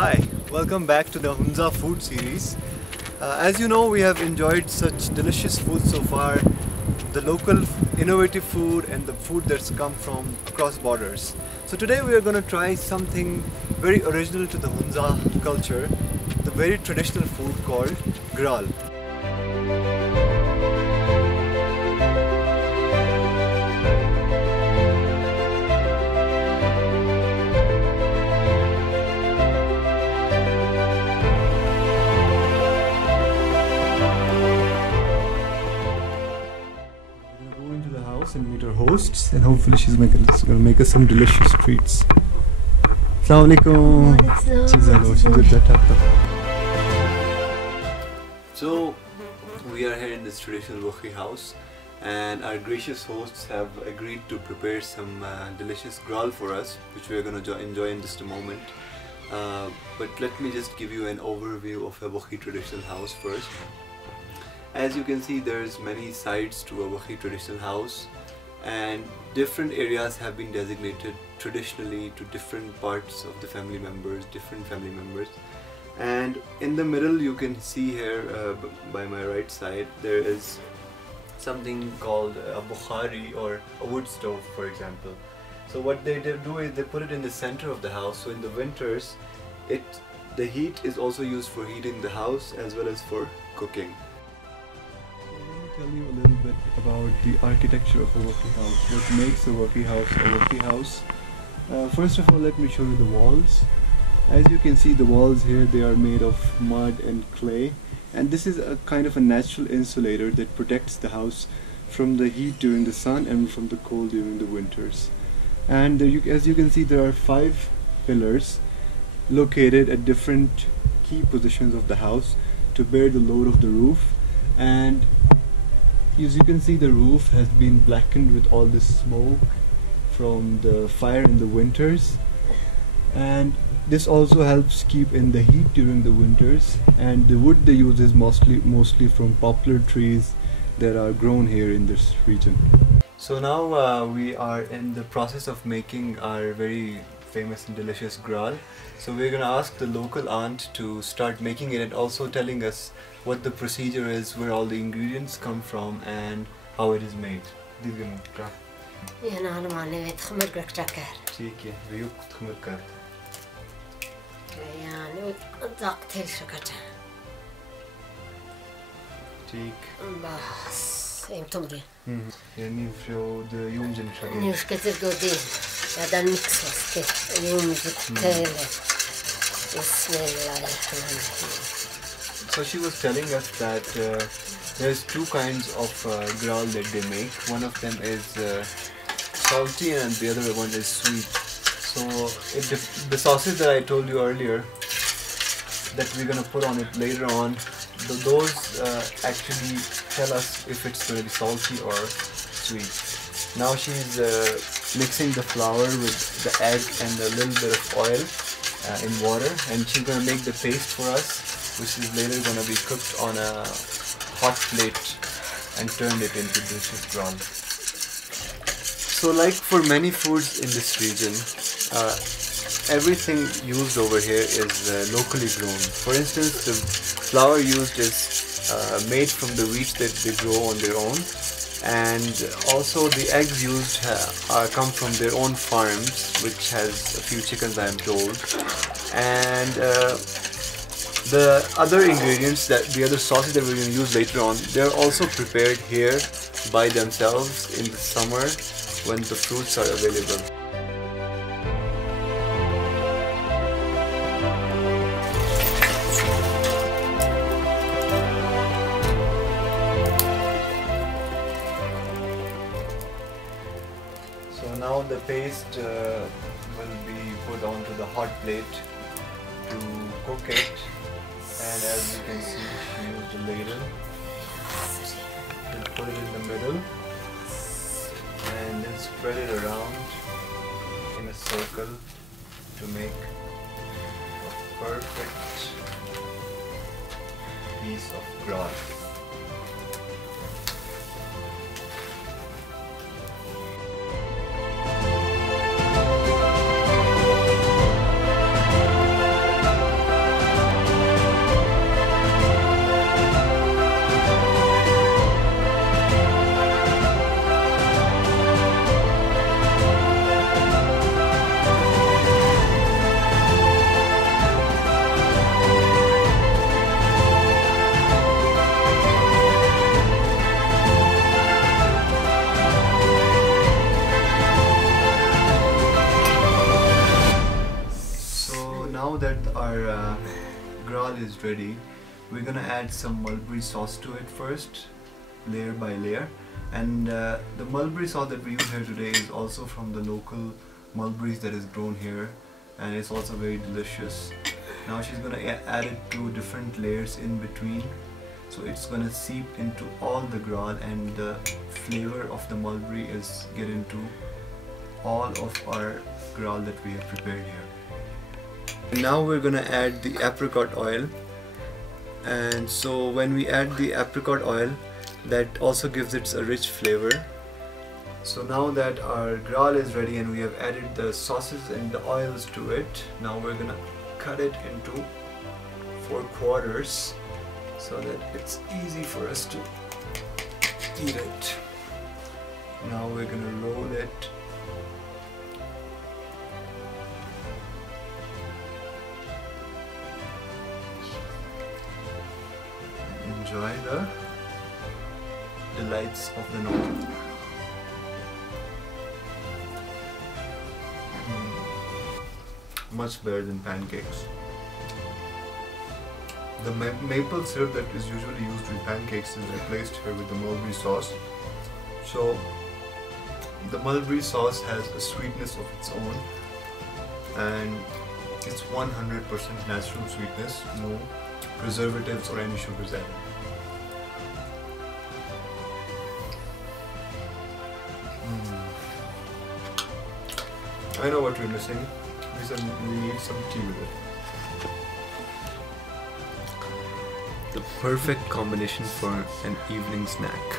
Hi, welcome back to the Hunza food series. As you know, we have enjoyed such delicious food so far, the local innovative food and the food that's come from across borders. So today we are going to try something very original to the Hunza culture, the very traditional food called Grall. And meet our hosts, and hopefully she's gonna make us some delicious treats. Assalamu alaikum. So we are here in this traditional Wakhi house, and our gracious hosts have agreed to prepare some delicious gral for us, which we are gonna enjoy in just a moment. But let me just give you an overview of a Wakhi traditional house first. As you can see, there's many sides to a Wakhi traditional house, and different areas have been designated traditionally to different parts of the family members, different family members. And in the middle, you can see here by my right side, there is something called a bukhari, or a wood stove, for example. So what they do is they put it in the center of the house. So in the winters, the heat is also used for heating the house as well as for cooking. Tell you a little bit about the architecture of a Wakhi house. What makes a Wakhi house a Wakhi house? First of all, let me show you the walls. As you can see, the walls here, they are made of mud and clay, and this is a kind of a natural insulator that protects the house from the heat during the sun and from the cold during the winters. And as you can see, there are 5 pillars located at different key positions of the house to bear the load of the roof. And as you can see, the roof has been blackened with all this smoke from the fire in the winters, and this also helps keep in the heat during the winters. And the wood they use is mostly from poplar trees that are grown here in this region. So now we are in the process of making our very famous and delicious gral. So we're gonna ask the local aunt to start making it, and also telling us what the procedure is, where all the ingredients come from, and how it is made. يعني في يوم جنشان نيوش كتير جودين هذا الميكس وسكت يوم زكتير بسم الله الرحمن الرحيم. So she was telling us that there's 2 kinds of gral that they make. One of them is salty and the other one is sweet. So the sauces that I told you earlier that we're gonna put on it later on, those actually tell us if it's going to be salty or sweet. Now she's mixing the flour with the egg and a little bit of oil in water, and she's going to make the paste for us, which is later going to be cooked on a hot plate and turned it into delicious gral. So like for many foods in this region, everything used over here is locally grown. For instance, the flour used is made from the wheat that they grow on their own, and also the eggs used come from their own farms, which has a few chickens, I am told. And the other ingredients, the other sauces that we're going to use later on, they're also prepared here by themselves in the summer when the fruits are available. So now the paste will be put onto the hot plate to cook it, and as you can see, she used a ladle and put it in the middle and then spread it around in a circle to make a perfect piece of gral. is ready, we're gonna add some mulberry sauce to it first, layer by layer. And the mulberry sauce that we use here today is also from the local mulberries that is grown here, and it's also very delicious. Now she's gonna add it to different layers in between, so it's gonna seep into all the gral, and the flavor of the mulberry is get into all of our gral that we have prepared here. Now we're gonna add the apricot oil, and so when we add the apricot oil, that also gives it a rich flavor. So now that our gral is ready and we have added the sauces and the oils to it, now we're gonna cut it into 4 quarters so that it's easy for us to eat it. Now we're gonna roll it. Enjoy the delights of the north. Much better than pancakes. The maple syrup that is usually used in pancakes is replaced here with the mulberry sauce. So the mulberry sauce has a sweetness of its own, and it's 100% natural sweetness, no preservatives or any sugars added. I know what we're missing. We need some tea with it. The perfect combination for an evening snack.